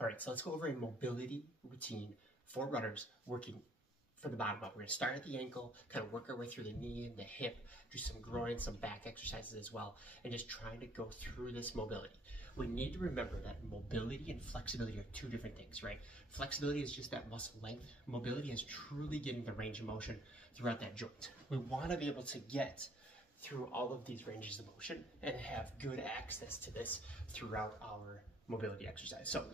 All right, so let's go over a mobility routine for runners working from the bottom up. We're gonna start at the ankle, kind of work our way through the knee and the hip, do some groin, some back exercises as well, and just trying to go through this mobility. We need to remember that mobility and flexibility are two different things, right? Flexibility is just that muscle length. Mobility is truly getting the range of motion throughout that joint. We wanna be able to get through all of these ranges of motion and have good access to this throughout our mobility exercise. So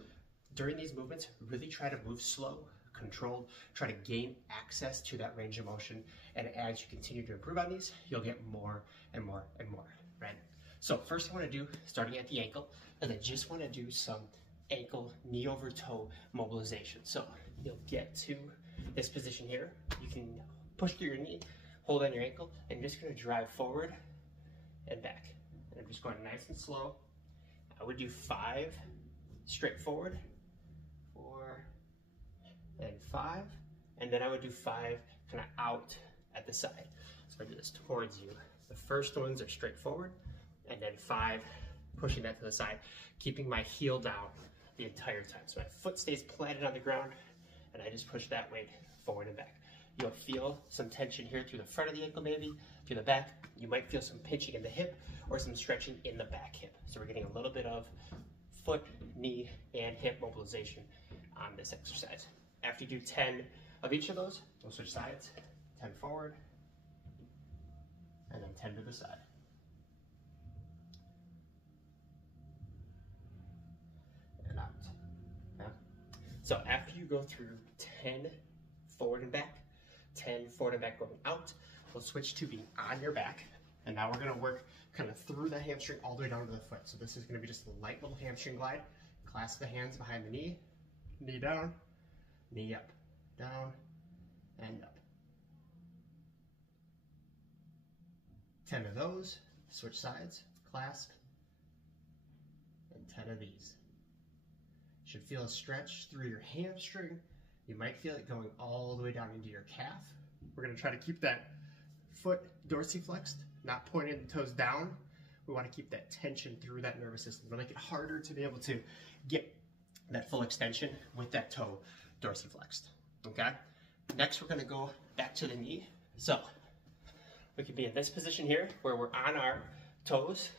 during these movements, really try to move slow, controlled, try to gain access to that range of motion. And as you continue to improve on these, you'll get more and more and more, right? So first I wanna do, starting at the ankle, and I just wanna do some ankle knee over toe mobilization. So you'll get to this position here. You can push through your knee, hold on your ankle, and you're just gonna drive forward and back. And I'm just going nice and slow. I would do 5 straight forward, 4, and 5, and then I would do 5 kind of out at the side. So I do this towards you. The first ones are straight forward, and then 5 pushing that to the side, keeping my heel down the entire time. So my foot stays planted on the ground, and I just push that weight forward and back. You'll feel some tension here through the front of the ankle maybe, through the back. You might feel some pinching in the hip or some stretching in the back hip. So we're getting a little bit of foot, knee, and hip mobilization on this exercise. After you do 10 of each of those, we'll switch sides. 10 forward, and then 10 to the side. And out. Okay? So after you go through 10 forward and back, 10 forward and back going out, we'll switch to being on your back. And now we're gonna work kind of through the hamstring all the way down to the foot. So this is gonna be just a light little hamstring glide. Clasp the hands behind the knee, knee down, knee up, down, and up. 10 of those, switch sides, clasp, and 10 of these. You should feel a stretch through your hamstring. You might feel it going all the way down into your calf. We're gonna try to keep that foot dorsiflexed, not pointing the toes down. We wanna keep that tension through that nervous system. It'll make it harder to be able to get that full extension with that toe dorsiflexed, okay? Next, we're gonna go back to the knee. So we could be in this position here where we're on our toes,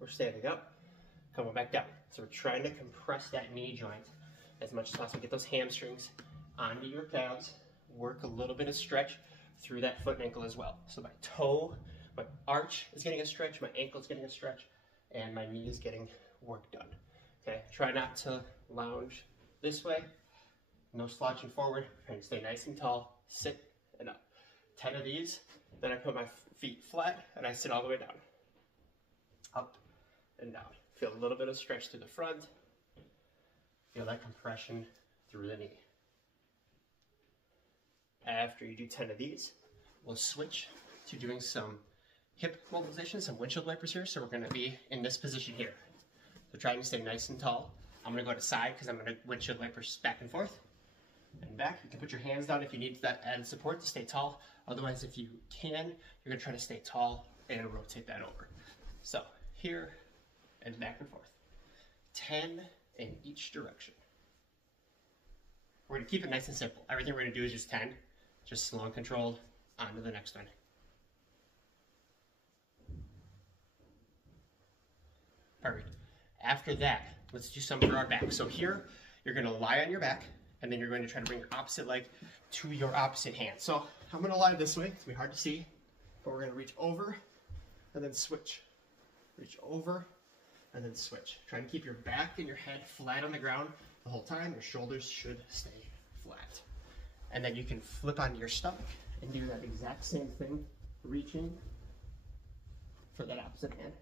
we're standing up, coming back down. So we're trying to compress that knee joint as much as possible. Get those hamstrings onto your calves, work a little bit of stretch through that foot and ankle as well. So my toe, my arch is getting a stretch, my ankle is getting a stretch, and my knee is getting work done. Okay, try not to lounge this way, no slouching forward, trying to stay nice and tall, sit and up. 10 of these, then I put my feet flat and I sit all the way down. Up and down. Feel a little bit of stretch through the front, feel that compression through the knee. After you do 10 of these, we'll switch to doing some hip mobilization, some windshield wipers here. So we're gonna be in this position here. So trying to stay nice and tall. I'm gonna go to side because I'm gonna windshield wipers back and forth and back. You can put your hands down if you need that added support to stay tall. Otherwise, if you can, you're gonna try to stay tall and rotate that over. So here and back and forth. 10 in each direction. We're gonna keep it nice and simple. Everything we're gonna do is just 10. Just slow and controlled, on to the next one. Perfect. After that, let's do some for our back. So here, you're gonna lie on your back, and then you're going to try to bring your opposite leg to your opposite hand. So I'm gonna lie this way, it's gonna be hard to see, but we're gonna reach over, and then switch. Reach over, and then switch. Try and keep your back and your head flat on the ground the whole time. Your shoulders should stay flat. And then you can flip onto your stomach and do that exact same thing, reaching for that opposite hand.